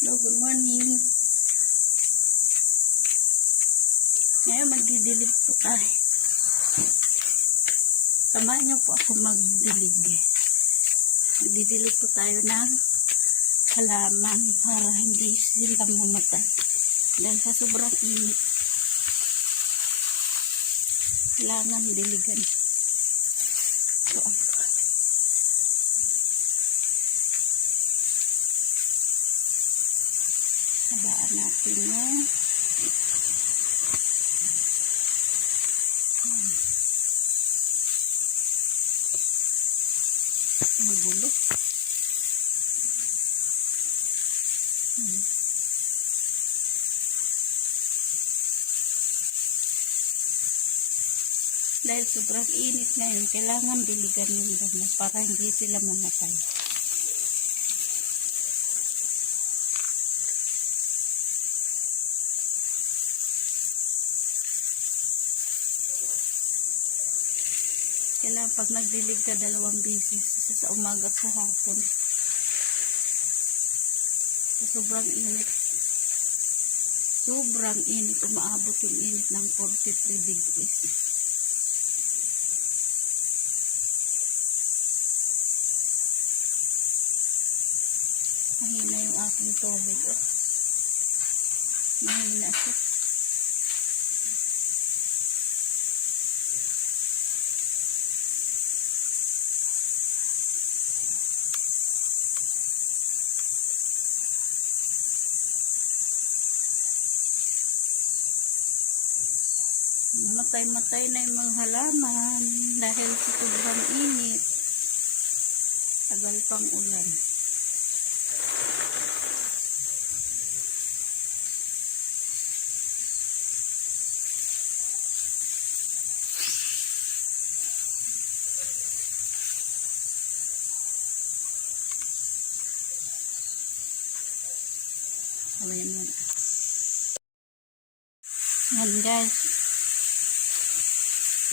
Hello, good morning. Ngayon magdidilig po tayo. Samahan niyo po ako magdilig. Magdidilig po tayo ng halaman para hindi sila mamatay. Dahil sa sobrang init, kailangan diligan. Ito ang habaan natin yung magulo. Dahil sobrang init ngayon, kailangan diligan yung damo para hindi sila mamatay. Kailangan pag nagdilig ka 2 beses, isa sa umaga at sa hapon. Sobrang init, umaabot yung init ng 43 degrees. Mahina yung aking tubig. Mahina siya. Matay-matay na yung mga halaman dahil sa sobrang init. Tagal pang ulan. Yan guys,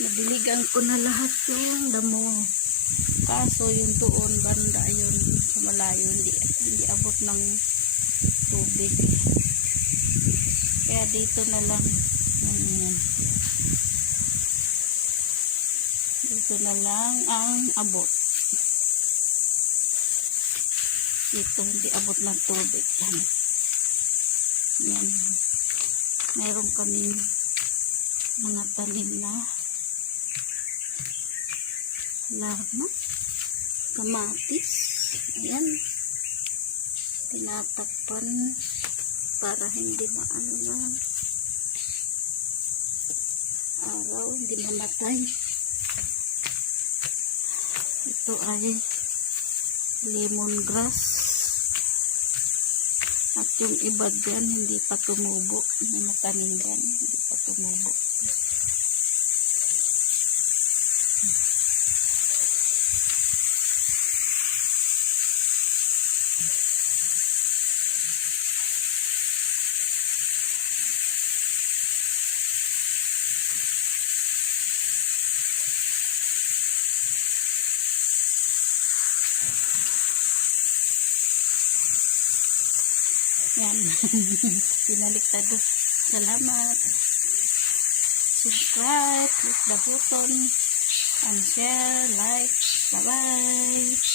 nadiligan ko na lahat yung damo, kaso yung doon banda yun sa malayo hindi abot ng tubig, kaya dito na lang dito na lang ang abot. Dito hindi abot ng tubig. Yan. Mayroon kaming mga tanim na lamas, kamatis. Ayan. Tinatakpan para hindi maano na araw, hindi mamatay. Ito ay lemongrass. At yung iba dyan, hindi pa tumubo. Yung tanim dyan, hindi pa tumubo. Yan. Pinaliktad. Salamat. Subscribe, click the button, and share, like. Bye-bye.